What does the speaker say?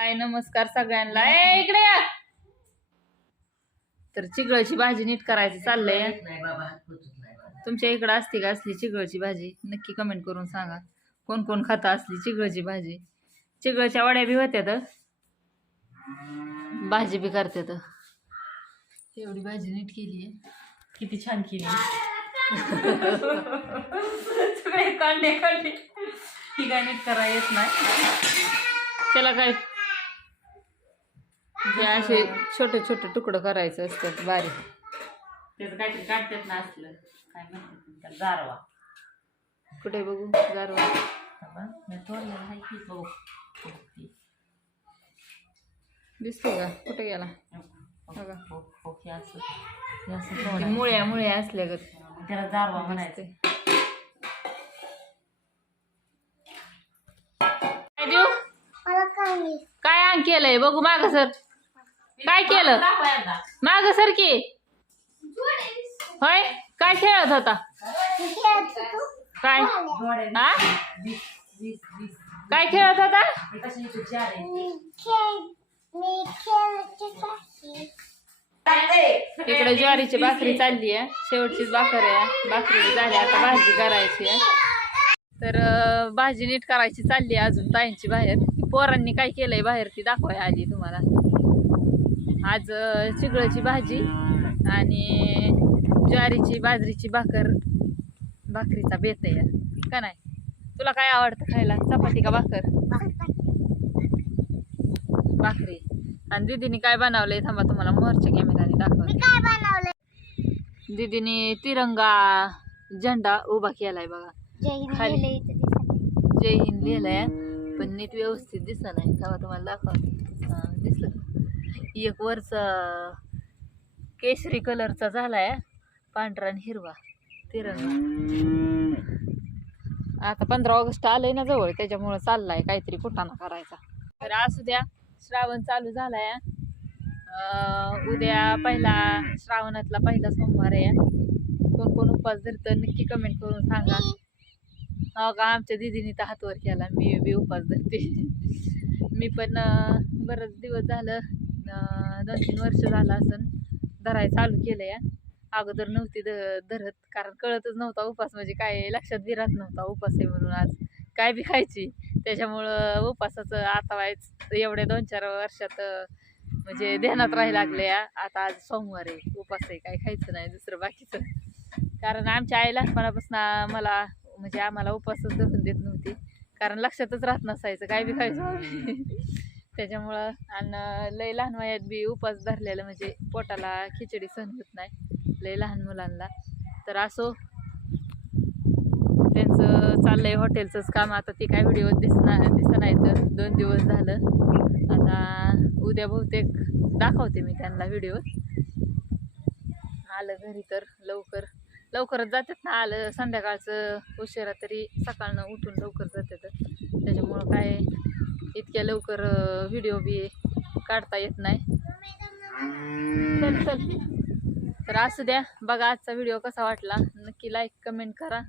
हाय नमस्कार सगळ्यांना. इकडे या. तर चिगळची भाजी नीट करायची चाललंय. तुमच्या इकडे असते का असली चिगळची भाजी? नक्की कमेंट करून सांगा. कोण कोण खाता असली चिगळची भाजी? चिगळच्या वड्या बी होत्यात, भाजी बी करतात. एवढी भाजी नीट केली आहे, किती छान केली. सगळे कांडे कांडे ती काय नीट करा येत नाही त्याला. काय हे असे छोटे छोटे तुकडं करायचं असतात बारीक. त्याचं काहीतरी काढतात ना असलं काय म्हणतात त्याला, गारवा. कुठे बघू गारवा? दिसतो का? कुठे गेला बघा. मुळ्या मुळ्या असल्या ग त्याला गारवा म्हणायचं. काय देऊ? काय अंग केलंय बघू. माग सर. काय केलं? माग सर की. होय काय खेळत होता? काय हा काय खेळत होता? इकडे ज्वारीची भाकरी चालली आहे. शेवटचीच भाकर आहे. भाकरी झाली, आता भाजी करायची आहे. तर भाजी नीट करायची चालली आहे अजून ताईंची. बाहेर पोरांनी काय केलंय बाहेर ती दाखवायला आली तुम्हाला. आज चिगळची भाजी आणि ज्वारीची बाजरीची भाकरीचा बेत आहे का नाही? तुला काय आवडतं खायला? चपाती का भाकर? भाकरी. आणि दीदीने काय बनवलंय थांबा तुम्हाला मोरच्या कॅमेराने दाखवते. दीदीने तिरंगा झेंडा उभा केलाय बघा. खाली जय हिंद लिहिलंय पण नीट व्यवस्थित दिसत नाही. तेव्हा तुम्हाला दाखवते. दिसलं? एक वरच केशरी कलरचा झालाय, पांढरा आणि हिरवा तिरंगा. आता 15 ऑगस्ट आलंय ना जवळ, त्याच्यामुळे चाललाय काहीतरी कुटाणा करायचा. तर असू द्या, श्रावण चालू झालाय. उद्या पहिला श्रावणातला पहिला सोमवार आहे. कोण कोण उपवास धरतं नक्की कमेंट करून सांगा. हो का? आमच्या दीदीने तर हातवर केला. मी बी उपवास धरते. मी पण बरंच दिवस झालं, 2-3 वर्ष झालं असं धरायला चालू केलंय. अगोदर नव्हती धरत, कारण कळतच नव्हता उपास म्हणजे काय, लक्षात बी राहत नव्हता उपास आहे म्हणून. आज काय बी खायची, त्याच्यामुळं उपासाचं आता व्हायचं एवढ्या 2-4 वर्षात म्हणजे ध्यानात राहायला लागले. आता आज सोमवार आहे, उपास आहे, काय खायचं नाही दुसरं बाकीचं. कारण आमच्या आई लहानपणापासून मला म्हणजे आम्हाला उपासच धरून देत नव्हती, कारण लक्षातच राहत नसायचं काय बी खायचं आम्ही. त्याच्यामुळं आणि लय लहान वयात बी उपास धरलेलं म्हणजे पोटाला खिचडी सहन होत नाही लय लहान मुलांना. तर असो, त्यांचं चाललंय हॉटेलचंच काम. आता ती काय व्हिडिओ दिसत नाही तर 2 दिवस झालं. आता उद्या बहुतेक दाखवते मी त्यांना व्हिडिओ. आलं घरी तर लवकरच जातात ना. आलं संध्याकाळचं उशिरा तरी सकाळनं उठून लवकर जातात. त्याच्यामुळं काय इतक्या लवकर व्हिडिओ बी काढता येत नाही. चल तर असू द्या. बघा आजचा व्हिडिओ कसा वाटला नक्की लाईक कमेंट करा.